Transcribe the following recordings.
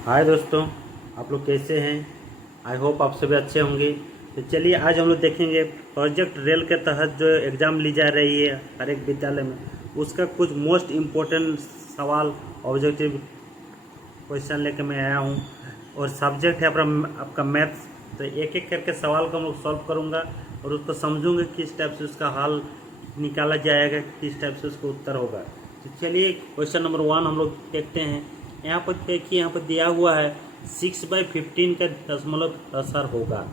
हाय दोस्तों, आप लोग कैसे हैं। आई होप आप सभी अच्छे होंगे। तो चलिए आज हम लोग देखेंगे प्रोजेक्ट रेल के तहत जो एग्ज़ाम ली जा रही है हर एक विद्यालय में, उसका कुछ मोस्ट इम्पोर्टेंट सवाल ऑब्जेक्टिव क्वेश्चन लेके मैं आया हूँ। और सब्जेक्ट है आपका मैथ्स। तो एक एक करके सवाल को हम लोग सॉल्व करूँगा और उसको समझूंगे किस टाइप से उसका हल निकाला जाएगा, किस टाइप से उसका उत्तर होगा। तो चलिए क्वेश्चन नंबर 1 हम लोग देखते हैं। यहाँ पर देखिए, यहाँ पर दिया हुआ है 6/15 का दशमलव असर होगा,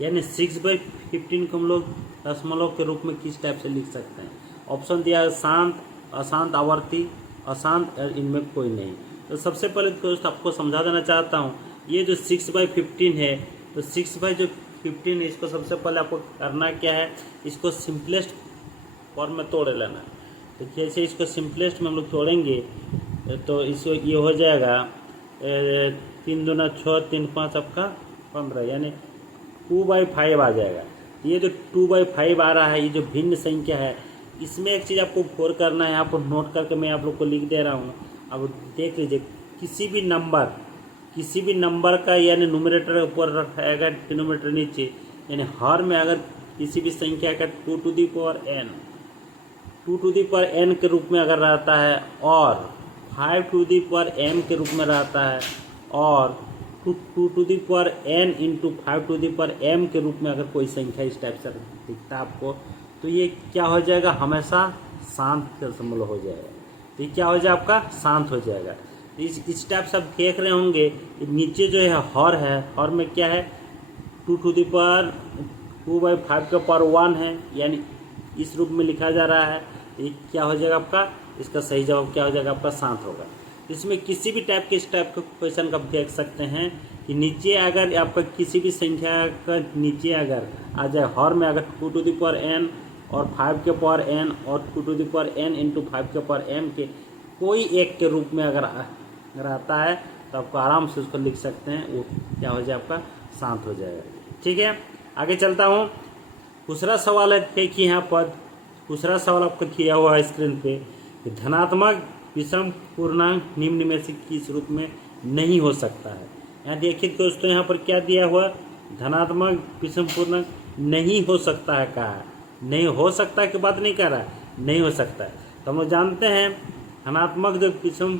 यानी 6/15 को हम लोग दशमलव के रूप में किस टाइप से लिख सकते हैं। ऑप्शन दिया है शांत, अशांत आवर्ती, अशांत, और इनमें कोई नहीं। तो सबसे पहले दोस्त आपको समझा देना चाहता हूँ, ये जो 6/15 है, तो 6/15 है, इसको सबसे पहले आपको करना क्या है, इसको सिंपलेस्ट फॉर्म में तोड़ लेना। तो जैसे इसको सिंपलेस्ट में हम लोग तोड़ेंगे तो इसको ये हो जाएगा 3 दूना 6, 3 5 आपका 15, यानी 2/5 आ जाएगा। ये जो 2/5 आ रहा है, ये जो भिन्न संख्या है, इसमें एक चीज़ आपको गौर करना है। यहाँ पर नोट करके मैं आप लोग को लिख दे रहा हूँ। अब देख लीजिए, किसी भी नंबर का यानी न्यूमरेटर ऊपर रहेगा, डिनोमिनेटर नीचे, यानी हर में अगर किसी भी संख्या का 2 के रूप में अगर रहता है, और 5 के रूप में रहता है, और 2 इंटू 5 के रूप में अगर कोई संख्या इस टाइप से दिखता है आपको, तो ये क्या हो जाएगा, हमेशा शांत दशमलव हो जाएगा। तो ये क्या हो जाएगा, आपका शांत हो जाएगा। इस टाइप से आप देख रहे होंगे कि नीचे जो है हर में क्या है, 2/5 का पावर 1 है, यानी इस रूप में लिखा जा रहा है। ये क्या हो जाएगा आपका, इसका सही जवाब क्या हो जाएगा, आपका शांत होगा। इसमें किसी भी टाइप के इस टाइप के क्वेश्चन का आप देख सकते हैं कि नीचे अगर आपका किसी भी संख्या का नीचे अगर आ जाए, हर में अगर 2n और 5 के पावर n और 2n इंटू 5 के पावर m के कोई एक के रूप में अगर आता है, तो आपको आराम से उसको लिख सकते हैं, वो क्या हो जाए, आपका शांत हो जाएगा। ठीक है, आगे चलता हूँ। दूसरा सवाल है, देखिए यहाँ पर दूसरा सवाल आपको किया हुआ है स्क्रीन पे कि धनात्मक विषम पूर्णांक निम्न में से किस रूप में नहीं हो सकता है। यहाँ देखिए दोस्तों, यहाँ पर क्या दिया हुआ, धनात्मक विषम पूर्णांक नहीं हो सकता है, कहा है। नहीं हो सकता है की बात नहीं कर रहा है, नहीं हो सकता है। तो हम लोग जानते हैं धनात्मक जो विषम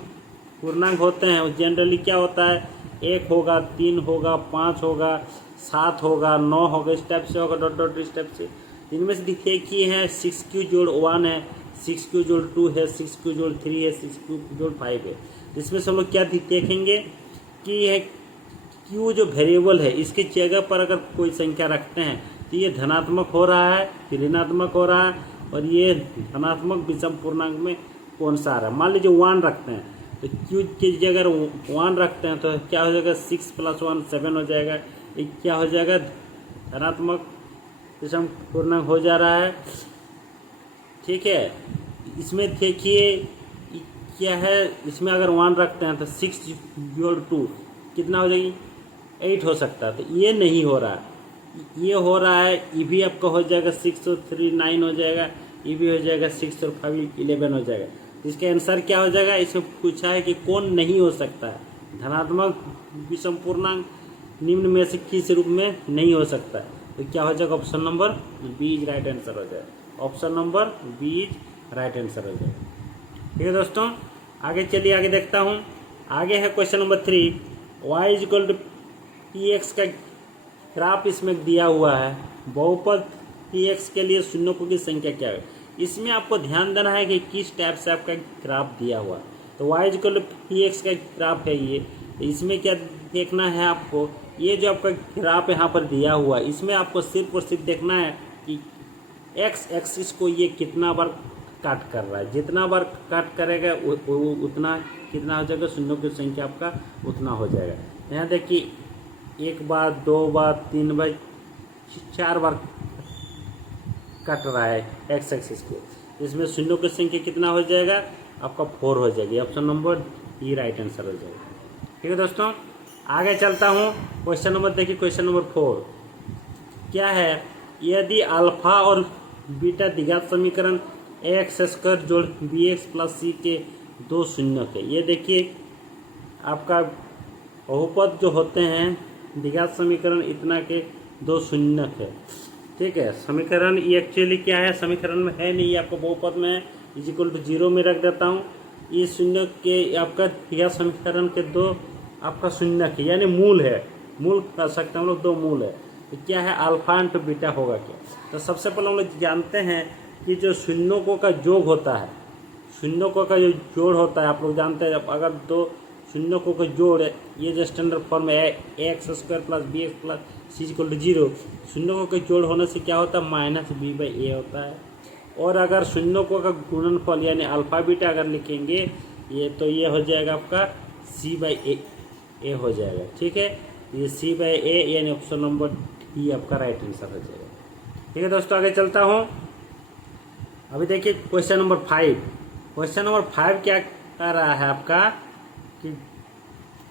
पूर्णांक होते हैं वो जनरली क्या होता है, 1 होगा, 3 होगा, 5 होगा, 7 होगा, 9 होगा, इस टाइप से होगा, डॉट डॉट इस टाइप से। इनमें से देखिए हैं 6q जोड़ 1 है, 6q जोड़ 2 है, 6q जोड़ 3 है, 6q जोड़ 5 है। इसमें से हम लोग क्या देखेंगे कि यह q जो वेरिएबल है, इसके जगह पर अगर कोई संख्या रखते हैं तो ये धनात्मक हो रहा है कि ऋणात्मक हो रहा है, और ये धनात्मक विषम पूर्णांक में कौन सा आ रहा है। मान लीजिए 1 रखते हैं, तो q की जगह 1 रखते हैं तो क्या हो जाएगा, 6 + 1 7 हो जाएगा। ये क्या हो जाएगा, धनात्मक विषम पूर्णांक हो जा रहा है। ठीक है, इसमें देखिए क्या है, इसमें अगर 1 रखते हैं तो 6 जोड़ 2 कितना हो जाएगी, 8 हो सकता है। तो ये नहीं हो रहा है, ये हो रहा है। ये भी आपका हो जाएगा 6 और 3 9 हो जाएगा, ये भी हो जाएगा 6 और 5 11 हो जाएगा। इसका आंसर क्या हो जाएगा, इसमें पूछा है कि कौन नहीं हो सकता है, धनात्मक विषम पूर्णांक निम्न में से किस रूप में नहीं हो सकता है। तो क्या हो जाएगा, option number B is right answer हो जाएगा। Option number B is right answer हो जाएगा। ठीक है दोस्तों, आगे चलिए, आगे देखता हूँ। आगे है क्वेश्चन नंबर 3, y = px का ग्राफ इसमें दिया हुआ है। बहुपद px के लिए शून्यों की संख्या क्या है। इसमें आपको ध्यान देना है कि किस टाइप से आपका ग्राफ दिया हुआ है। तो y = px का ग्राफ है ये। इसमें क्या देखना है आपको, ये जो आपका ग्राफ यहाँ पर दिया हुआ है, इसमें आपको सिर्फ और सिर्फ देखना है कि एक्स एक्सिस को ये कितना बार काट कर रहा है। जितना बार काट करेगा उतना कितना हो जाएगा, शून्यों की संख्या आपका उतना हो जाएगा। यहाँ देखिए 1 बार, 2 बार, 3 बार, 4 बार कट रहा है एक्स एक्सिस को। इसमें शून्यों की संख्या कितना हो जाएगा, आपका 4 हो जाएगी। ऑप्शन नंबर ई राइट आंसर हो जाएगा। ठीक है दोस्तों, आगे चलता हूँ। क्वेश्चन नंबर देखिए, क्वेश्चन नंबर 4 क्या है, यदि अल्फा और बीटा द्विघात समीकरण x² जोड़ bx + c के 2 शून्य के, ये देखिए आपका बहुपद जो होते हैं द्विघात समीकरण इतना के दो शून्यक है। ठीक है, समीकरण ये एक्चुअली क्या है, समीकरण में है नहीं, आपको बहुपद में इज इक्वल टू 0 में रख देता हूँ। ये शून्य के आपका द्विघात समीकरण के दो आपका शून्यक है, यानी मूल है, मूल कर सकते हैं हम लोग, दो मूल है। तो क्या है, अल्फा इंटू बीटा होगा क्या। तो सबसे पहले हम लोग जानते हैं कि जो शून्यों का योग होता है, शून्यों का जो जोड़ होता है, आप लोग जानते हैं अगर दो शून्यों का जोड़ है, ये जो स्टैंडर्ड फॉर्म है x square plus b x plus c equal to 0, शून्यों का जोड़ होने से क्या होता है माइनस बी बाई ए होता है। और अगर शून्यों का गुणनफल यानी अल्फा बीटा अगर लिखेंगे ये, तो ये हो जाएगा आपका सी बाई ए हो जाएगा। ठीक है, ये सी बाई ए यानी ऑप्शन नंबर डी आपका राइट आंसर हो जाएगा। ठीक है दोस्तों, आगे चलता हूँ। अभी देखिए क्वेश्चन नंबर 5। क्वेश्चन नंबर 5 क्या कह रहा है आपका कि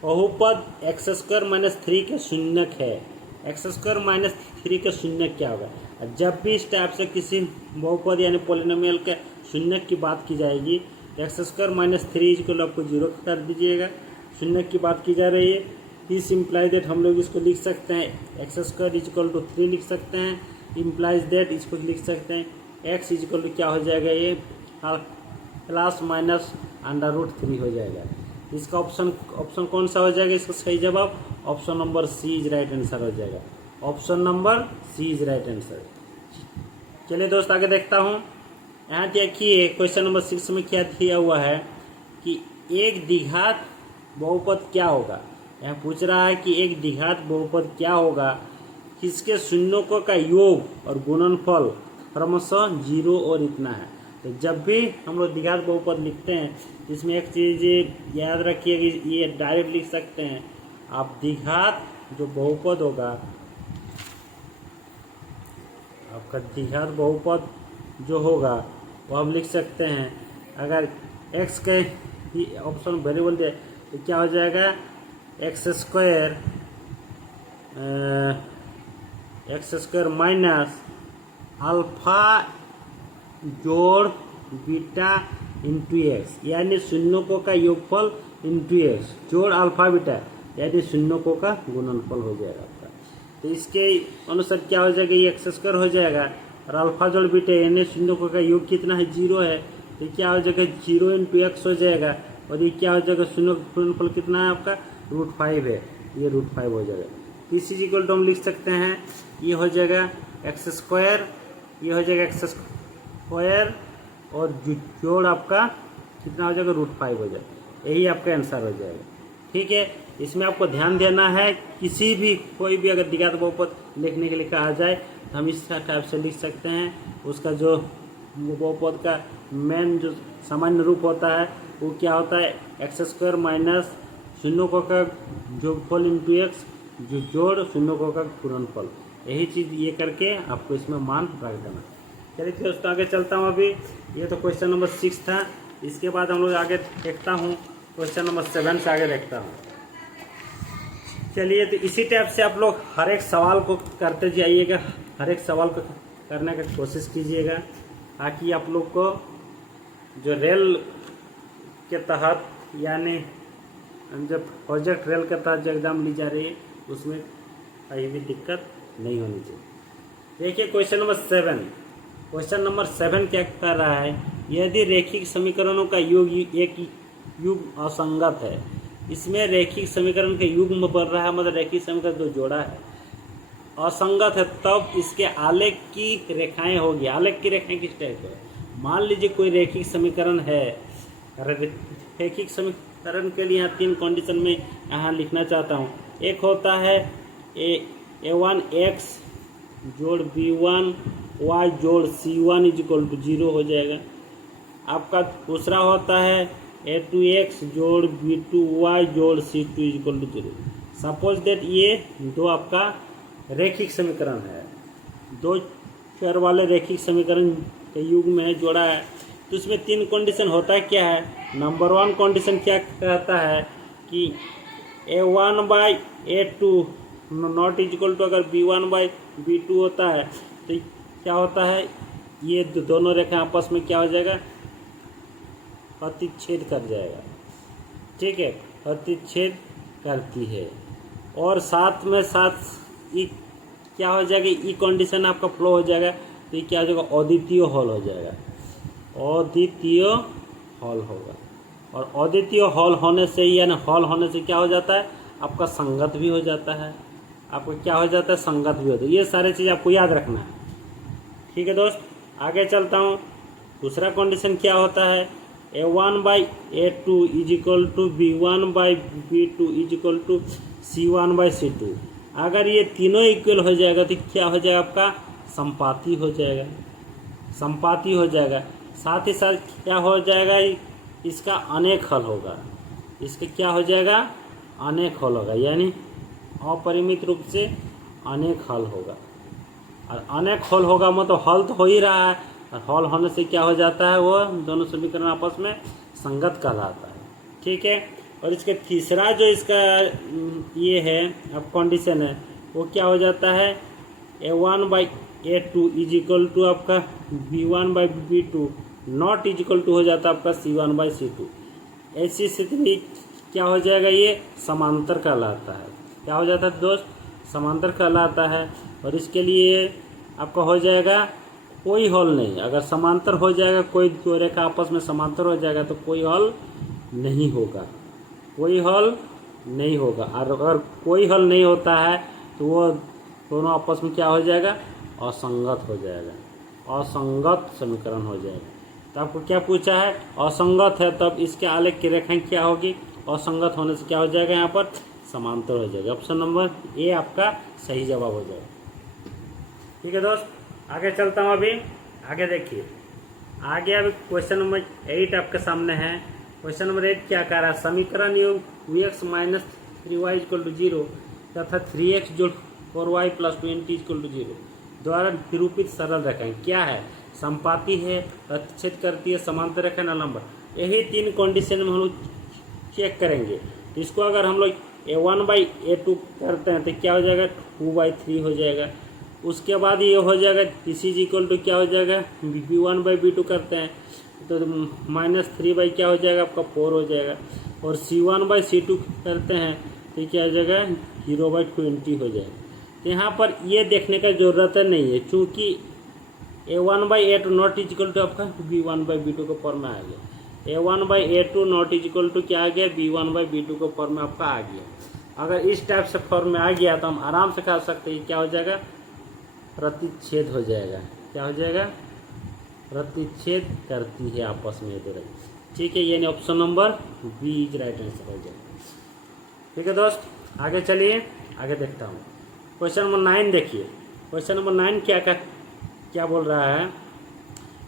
बहुपद एक्स स्क्वायर माइनस 3 के शून्यक है। एक्स स्क्वायर माइनस 3 के शून्यक क्या होगा। जब भी इस टाइप से किसी बहुपद यानी पोलिनोमियल के शून्यक की बात की जाएगी तो एक्स स्क्वायर माइनस 3 को आपको 0 कर दीजिएगा। शून्यक की बात की जा रही है, दिस इम्प्लाइज दैट हम लोग इसको लिख सकते हैं x square is equal to 3 लिख सकते हैं। इम्प्लाइज दैट इसको लिख सकते हैं एक्स इज इक्वल टू क्या हो जाएगा, ये प्लस माइनस √3 हो जाएगा। इसका ऑप्शन कौन सा हो जाएगा, इसका सही जवाब option number C is right answer हो जाएगा। Option number C is right answer. चलिए दोस्त आगे देखता हूँ। यहाँ देखिए क्वेश्चन नंबर 6 में क्या दिया हुआ है कि एक द्विघात बहुपद क्या होगा। यहाँ पूछ रहा है कि एक द्विघात बहुपद क्या होगा किसके शून्यों का योग और गुणनफल क्रमशः 0 और इतना है। तो जब भी हम लोग द्विघात बहुपद लिखते हैं इसमें एक चीज़ याद रखिए कि ये डायरेक्ट लिख सकते हैं आप, द्विघात जो बहुपद होगा आपका, द्विघात बहुपद जो होगा वो हम लिख सकते हैं। अगर x के ऑप्शन वेरिएबल दे तो क्या हो जाएगा, एक्स स्क्वायर माइनस अल्फा जोड़ बीटा इंटू एक्स, यानी शून्यों का योगफल इंटू एक्स जोड़ अल्फा बीटा यानी शून्यों का गुणनफल हो जाएगा आपका। तो इसके अनुसार क्या हो जाएगा, ये एक्स स्क्वायर हो जाएगा और अल्फा जोड़ बीटा यानी शून्यों का योग कितना है 0 है, तो क्या हो जाएगा 0 इंटू एक्स हो जाएगा। और ये क्या हो जाएगा, शून्य का गुणनफल कितना है आपका √5 है, ये √5 हो जाएगा। इस चीज इक्वल टू हम लिख सकते हैं ये हो जाएगा एक्स स्क्वायर, ये हो जाएगा एक्स स्क्वायर और जोड़ आपका कितना हो जाएगा √5 हो जाएगा। यही आपका आंसर हो जाएगा। ठीक है, इसमें आपको ध्यान देना है किसी भी कोई भी अगर द्विघात बहुपद लिखने के लिए कहा जाए तो हम इस टाइप से लिख सकते हैं। उसका जो बहुपद का मेन जो सामान्य रूप होता है वो क्या होता है, एक्स स्क्वायर माइनस शून्यों का योगफल इंटू एक्स जो जोड़ शून्यों का गुणनफल। यही चीज़ ये करके आपको इसमें मान रख देना। चलिए दोस्तों आगे चलता हूँ। अभी ये तो क्वेश्चन नंबर 6 था, इसके बाद हम लोग आगे देखता हूँ क्वेश्चन नंबर 7 से आगे देखता हूँ। चलिए, तो इसी टाइप से आप लोग हर एक सवाल को करते जाइएगा, हर एक सवाल को करने की कोशिश कीजिएगा ताकि आप लोग को जो रेल के तहत यानी जब प्रोजेक्ट रेल के तहत जो एग्ज़ाम ली जा रही है उसमें कहीं भी दिक्कत नहीं होनी चाहिए। देखिए क्वेश्चन नंबर 7। क्वेश्चन नंबर 7 क्या कर रहा है, यदि रैखिक समीकरणों का योग एक युग असंगत है। इसमें रैखिक समीकरण के युग्म बन रहा है, मतलब रैखिक समीकरण जो जोड़ा है असंगत है, तब इसके आलेख की रेखाएं होगी। आलेख की रेखाएं किस टाइप है, मान लीजिए कोई रैखिक समीकरण है। रैखिक समीकरण के लिए यहाँ 3 कंडीशन में यहाँ लिखना चाहता हूँ। एक होता है a1x जोड़ b1 y जोड़ c1 इज इक्वल टू 0 हो जाएगा। आपका दूसरा होता है a2x जोड़ b2y जोड़ c2 is equal to 0। Suppose that ये दो आपका रैखिक समीकरण है, दो चर वाले रैखिक समीकरण के युग में जोड़ा है। तो उसमें 3 कंडीशन होता है, क्या है। नंबर 1 कंडीशन क्या कहता है कि a1 by a2 not is equal to, अगर b1 बाई b2 होता है तो क्या होता है, ये दोनों रेखा आपस में क्या हो जाएगा, प्रतिच्छेद कर जाएगा। ठीक है, प्रतिच्छेद करती है। और साथ में साथ ई क्या हो जाएगा, ई कंडीशन आपका फ्लो हो जाएगा तो ये क्या हो जाएगा, अद्वितीय हल हो जाएगा, अद्वितीय हल होगा। और अद्वितीय हल होने से यानी हल होने से क्या हो जाता है, आपका संगत भी हो जाता है, आपका क्या हो जाता है, संगत भी होता है। ये सारी चीज़ आपको याद रखना है। ठीक है दोस्त, आगे चलता हूँ। दूसरा कंडीशन क्या होता है, A1/A2 is equal to B1/B2 is equal to C1/C2। अगर ये तीनों इक्वल हो जाएगा तो क्या हो जाएगा, आपका संपाती हो जाएगा, संपाती हो जाएगा। साथ ही साथ क्या हो जाएगा, इसका अनेक हल होगा, इसका क्या हो जाएगा, अनेक हल होगा, यानी अपरिमित रूप से अनेक हल होगा। और अनेक हल होगा मतलब हल तो हो ही रहा है, और हल होने से क्या हो जाता है, वो दोनों समीकरण आपस में संगत कहलाता है। ठीक है। और इसके तीसरा जो इसका ये है अब कंडीशन है, वो क्या हो जाता है, A1/A2 इज इक्वल टू आपका B1/B2 not is equal to हो जाता है आपका C1/C2। ऐसी स्थिति में क्या हो जाएगा, ये समांतर कहलाता है। क्या हो जाता है दोस्त, समांतर कहलाता है। और इसके लिए आपका हो जाएगा कोई हल नहीं। अगर समांतर हो जाएगा, कोई दो रेखा आपस में समांतर हो जाएगा तो कोई हल नहीं होगा, कोई हल नहीं होगा। और अगर कोई हल नहीं होता है तो वो दोनों आपस में क्या हो जाएगा, असंगत हो जाएगा, असंगत समीकरण हो जाएगा। तो आपको क्या पूछा है, असंगत है, तब इसके आलेख की रेखाएं क्या होगी, असंगत होने से क्या हो जाएगा, यहाँ पर समांतर हो जाएगा। ऑप्शन नंबर ए आपका सही जवाब हो जाएगा। ठीक है दोस्त, आगे चलता हूँ। अभी आगे देखिए, आगे अभी क्वेश्चन नंबर 8 आपके सामने है। क्वेश्चन नंबर 8 क्या कह रहा है, समीकरण योग 2x minus 3y equal to 0 तथा 3x जोड़ 4y प्लस 20 इक्वल टू 0 द्वारा निरूपित सरल रेखाएं क्या है, संपाती है, प्रतिच्छेद करती है, समांतर रेखा न लंबवत। यही तीन कंडीशन में हम लोग चेक करेंगे। तो इसको अगर हम लोग A1/A2 करते हैं तो क्या हो जाएगा, 2/3 हो जाएगा। उसके बाद ये हो जाएगा इसी इक्वल टू क्या हो जाएगा, B1/B2 करते हैं तो -3 क्या हो जाएगा, आपका 4 हो जाएगा। और C1/C2 करते हैं तो क्या हो जाएगा, 0/20 हो जाएगा। तो यहाँ पर ये देखने का ज़रूरत नहीं है, चूँकि A1/A2 नॉट इक्वल टू आपका B1/B2 का फॉर्म में आ गया। A1/A2 नॉट इक्वल टू क्या आ गया, B1/B2 का फॉर्म में आपका आ गया। अगर इस टाइप से फॉर्म में आ गया तो हम आराम से कह सकते हैं क्या हो जाएगा, प्रतिच्छेद हो जाएगा। क्या हो जाएगा, प्रतिच्छेद करती है आपस में दो रेखा। ठीक है, यानी option number B is right answer हो जाएगा। ठीक है दोस्त, आगे चलिए, आगे देखता हूँ। क्वेश्चन नंबर 9 देखिए। क्वेश्चन नंबर 9 क्या बोल रहा है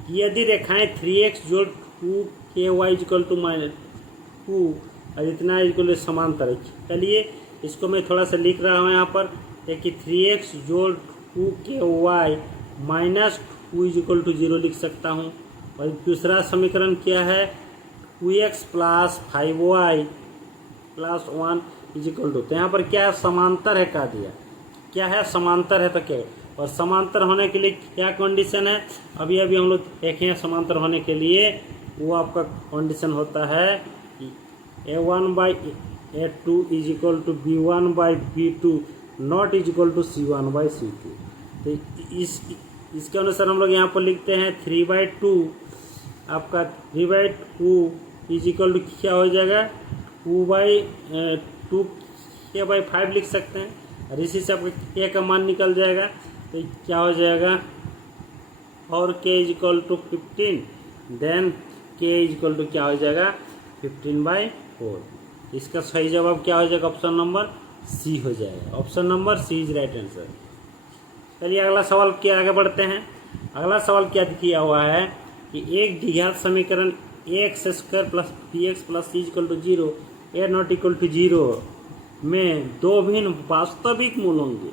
कि यदि रेखाएं 3x जोड़ 2ky इक्वल टू -2 और इतना इक्वल टू समांतर है। चलिए इसको मैं थोड़ा सा लिख रहा हूँ यहाँ पर, कि 3x जोड़ 2ky minus 2 is equal to 0 लिख सकता हूँ। और दूसरा समीकरण क्या है, 2x plus 5y plus 1 is equal to, तो यहाँ पर क्या समांतर है, कह दिया क्या है, समांतर है। तो क्या, और समांतर होने के लिए क्या कंडीशन है, अभी हम लोग देखें। समांतर होने के लिए वो आपका कंडीशन होता है कि A1/A2 is equal to B1/B2 not is equal to C1/C2। तो इसके अनुसार हम लोग यहाँ पर लिखते हैं 3/2 आपका 3/2 इज इक्वल टू क्या हो जाएगा, 2/5 लिख सकते हैं। और इसी से आपका k का मान निकल जाएगा तो क्या हो जाएगा, और k is equal to 15, then k is equal to क्या हो जाएगा, 15/4। इसका सही जवाब क्या हो जाएगा, ऑप्शन नंबर सी हो जाएगा। Option number C is right answer. चलिए अगला सवाल क्या, आगे बढ़ते हैं। अगला सवाल क्या किया हुआ है कि एक द्विघात समीकरण ax² plus bx plus c equal to 0 a not equal to 0 में दो भिन्न वास्तविक मूल होंगे।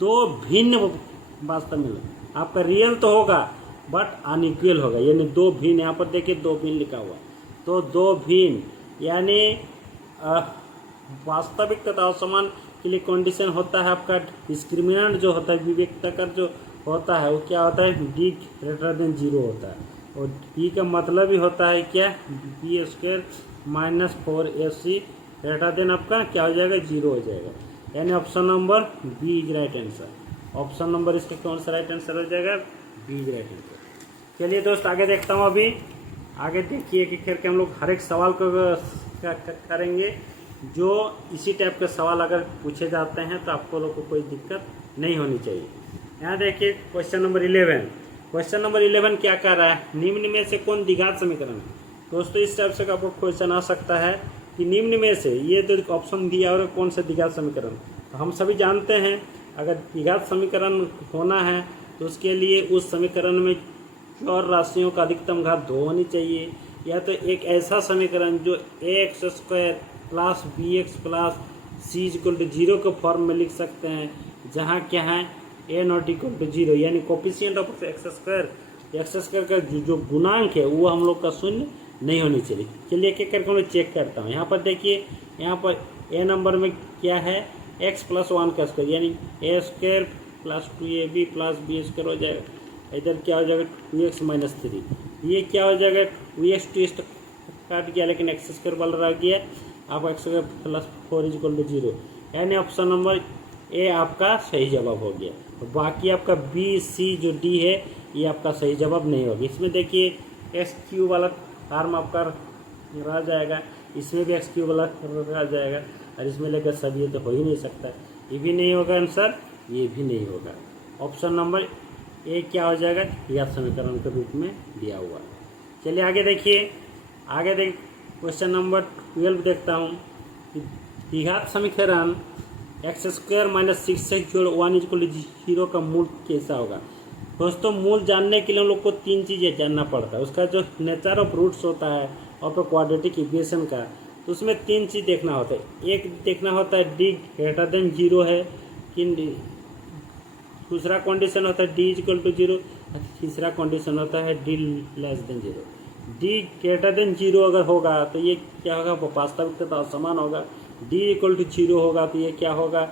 दो भिन्न वास्तविक मूल, आपका रियल तो होगा बट अनइक्वल होगा, यानी दो भिन्न। यहाँ पर देखिए दो भिन्न लिखा हुआ, तो दो भिन्न यानी वास्तविक तथा असमान के लिए कंडीशन होता है आपका डिस्क्रिमिनेंट जो होता है, विवेककर जो होता है वो क्या होता है, d ग्रेटर देन 0 होता है। और d का मतलब ही होता है क्या, b² minus 4ac greater than आपका क्या हो जाएगा, 0 हो जाएगा। यानी option number B is right answer. Option number इसका कौन सा राइट आंसर हो जाएगा, बी इज राइट आंसर। चलिए दोस्त आगे देखता हूँ। अभी आगे देखिए कि करके हम लोग हर एक सवाल को करेंगे। जो इसी टाइप के सवाल अगर पूछे जाते हैं तो आपको लोग को कोई दिक्कत नहीं होनी चाहिए। यहाँ देखिए क्वेश्चन नंबर 11। क्वेश्चन नंबर 11 क्या कर रहा है, निम्न में से कौन द्विघात समीकरण है। दोस्तों इस टाइप से आपको क्वेश्चन आ सकता है कि निम्न में से, ये जो ऑप्शन दिया और कौन सा द्विघात समीकरण। तो हम सभी जानते हैं अगर द्विघात समीकरण होना है तो उसके लिए उस समीकरण में चर राशियों का अधिकतम घात 2 होनी चाहिए, या तो एक ऐसा समीकरण जो ax² plus bx plus c equal to 0 के फॉर्म में लिख सकते हैं, जहाँ क्या है a नॉट इक्वल टू 0, यानी कोफिशिएंट ऑफ x² का जो गुणांक है वो हम लोग का शून्य नहीं होनी चाहिए। चलिए एक एक करके मैं चेक करता हूँ। यहाँ पर देखिए, यहाँ पर a नंबर में क्या है, x प्लस 1 का स्क्वायर, यानी a² plus 2ab plus b² हो जाएगा। इधर क्या हो जाएगा 2x माइनस 3, ये क्या हो जाएगा 2x 2 काट गया लेकिन x² बल रह गया, आप x² प्लस 4 इक्वल टू 0, यानी ऑप्शन नंबर ए आपका सही जवाब हो गया। और बाकी आपका बी सी जो डी है ये आपका सही जवाब नहीं होगा। इसमें देखिए x³ वाला फॉर्म आपका रह जाएगा, इसमें भी x³ वाला रह जाएगा, और इसमें लेकर सब ये तो हो ही नहीं सकता, ये भी नहीं होगा आंसर, ये भी नहीं होगा। ऑप्शन नंबर ए क्या हो जाएगा, द्विघात समीकरण के रूप में दिया हुआ। चलिए आगे देखिए, आगे देख क्वेश्चन नंबर 12 देखता हूँ। द्विघात समीकरण x² माइनस 6x जोड़ 1 इक्वल टू 0 का मूल कैसा होगा। दोस्तों मूल जानने के लिए हम लोग को 3 चीज़ें जानना पड़ता है। उसका जो नेचर ऑफ रूट्स होता है और फिर क्वाड्रेटिक इक्वेशन का, तो उसमें 3 चीज़ देखना होता है। एक देखना होता है डी ग्रेटर देन 0 है कि, दूसरा कंडीशन होता है डी इक्वल टू 0, तीसरा कंडीशन होता है D less than 0। D greater than 0 अगर होगा तो ये क्या होगा, वास्तविकता असमान होगा। डी इक्वल टू 0 होगा तो ये क्या होगा,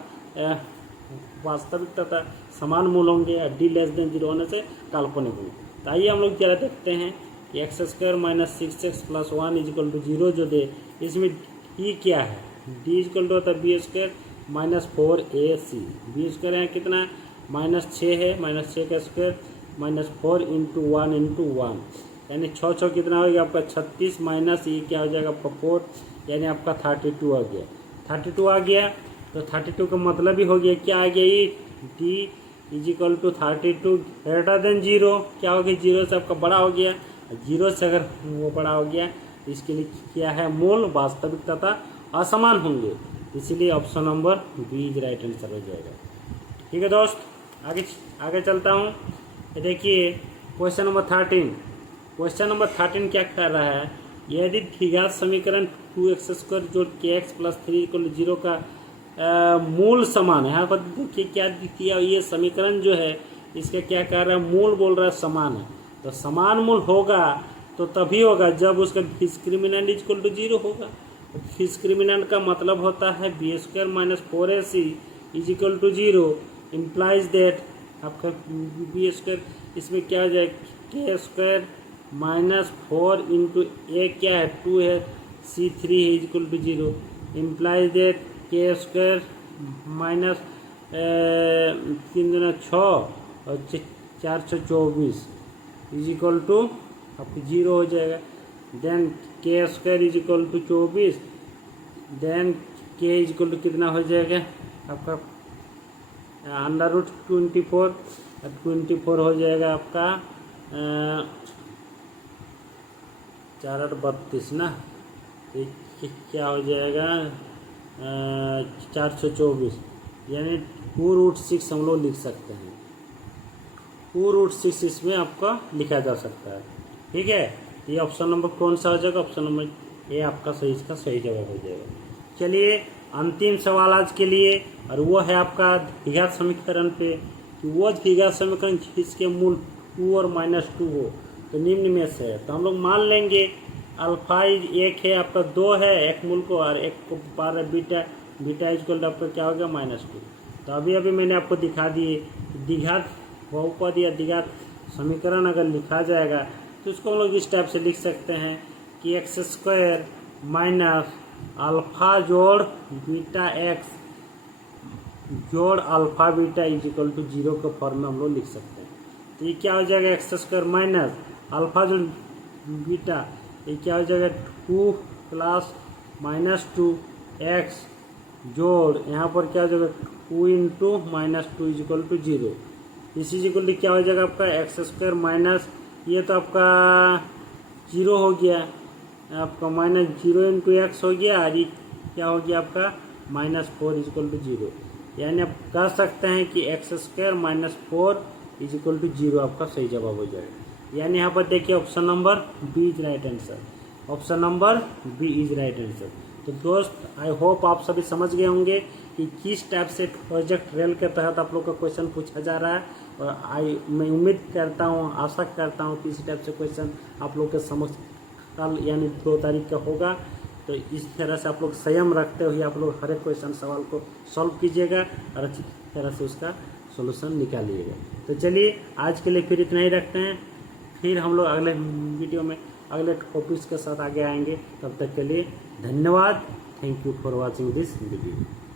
वास्तविकता समान मूल होंगे, और डी लेस देन 0 होने से काल्पनिक होंगे। तो आइए हम लोग जरा देखते हैं कि x² minus 6x plus 1 equal to 0 जो दे, इसमें डी क्या है, डी इक्वल टू होता है b² माइनस 4ac। b² है कितना, माइनस 6 है, माइनस 6 का स्क्वायर माइनस 4 इंटू 1, यानी 6 कितना हो गया आपका 36, माइनस ये क्या हो जाएगा आपका 4, यानी आपका 32 आ गया। 32 आ गया तो 32 का मतलब ही हो गया क्या आ गया, ये D is equal to 32 greater than 0, क्या हो गया 0 से आपका बड़ा हो गया, 0 से अगर वो बड़ा हो गया इसके लिए क्या है, मूल वास्तविक तथा असमान होंगे, इसीलिए option number B is right answer हो जाएगा। ठीक है दोस्त, आगे चलता हूँ। ये देखिए क्वेश्चन नंबर 13। क्वेश्चन नंबर 13 क्या कर रहा है, यदि द्विघात समीकरण 2x² जोड़ kx प्लस 3 इक्वल 0 का मूल समान है। यहाँ पर देखिए क्या दिया, ये समीकरण जो है इसका क्या कर रहा है, मूल बोल रहा है समान है। तो समान मूल होगा तो तभी होगा जब उसका डिस्क्रिमिनेंट इक्वल टू 0 होगा। डिस्क्रिमिनेंट का मतलब होता है b² minus 4ac is equal to 0, implies that आपका b², इसमें क्या हो जाएगा k² माइनस 4 इंटू ए क्या है 2 है, c3 है is equal to 0, implies that k² minus 3 दूना 6 और 424 इज इक्वल टू आपको 0 हो जाएगा। Then k² is equal to 24, then k is equal to कितना हो जाएगा आपका √24, 24 हो जाएगा आपका 4/32 ना, तो क्या हो जाएगा 424, यानी 2√6 हम लोग लिख सकते हैं। 2√6 इसमें आपका लिखा जा सकता है। ठीक है, ये ऑप्शन नंबर कौन सा हो जाएगा, ऑप्शन नंबर ए आपका सही, इसका सही जवाब हो जाएगा। चलिए अंतिम सवाल आज के लिए, और वो है आपका द्विघात समीकरण पे, कि वो द्विघात समीकरण जिसके मूल 2 और -2 हो तो निम्न में से है। तो हम लोग मान लेंगे अल्फा एक है आपका 2 है एक मूल को, और एक को बार बीटा इक्वल टू आपका क्या हो गया -2। तो अभी मैंने आपको दिखा दिए द्विघात बहुपद या द्विघात समीकरण अगर लिखा जाएगा तो उसको हम लोग इस टाइप से लिख सकते हैं कि x² माइनस अल्फा जोड़ बीटा एक्स जोड़ alpha beta is equal to 0 के फॉर्म में हम लोग लिख सकते हैं। तो ये क्या हो जाएगा एक्स स्क्वायर माइनस अल्फा जोड़ बीटा, ये क्या हो जाएगा 2 प्लस माइनस 2 एक्स जोड़ यहाँ पर क्या हो जाएगा 2 into minus 2 is equal to 0। इसी इज इक्वल टू क्या हो जाएगा आपका एक्स स्क्वायर माइनस ये तो आपका 0 हो गया, आपका माइनस 0 इंटू एक्स हो गया और ये क्या हो गया आपका माइनस 4 इज इक्वल टू 0। यानी आप कह सकते हैं कि x square minus 4 is equal to 0 आपका सही जवाब हो जाएगा। यानी यहाँ पर देखिए option number B is right answer, option number B is right answer. तो दोस्त आई होप आप सभी समझ गए होंगे कि किस टाइप से प्रोजेक्ट रेल के तहत आप लोग का क्वेश्चन पूछा जा रहा है, और मैं उम्मीद करता हूँ, आशा करता हूँ कि इसी टाइप से क्वेश्चन आप लोग के समक्ष कल यानी 2 तारीख का होगा। तो इस तरह से आप लोग संयम रखते हुए आप लोग हर एक क्वेश्चन सवाल को सॉल्व कीजिएगा और अच्छी तरह से उसका सॉल्यूशन निकालिएगा। तो चलिए आज के लिए फिर इतना ही रखते हैं, फिर हम लोग अगले वीडियो में अगले टॉपिक्स के साथ आगे आएंगे। तब तक के लिए धन्यवाद। Thank you for watching this video.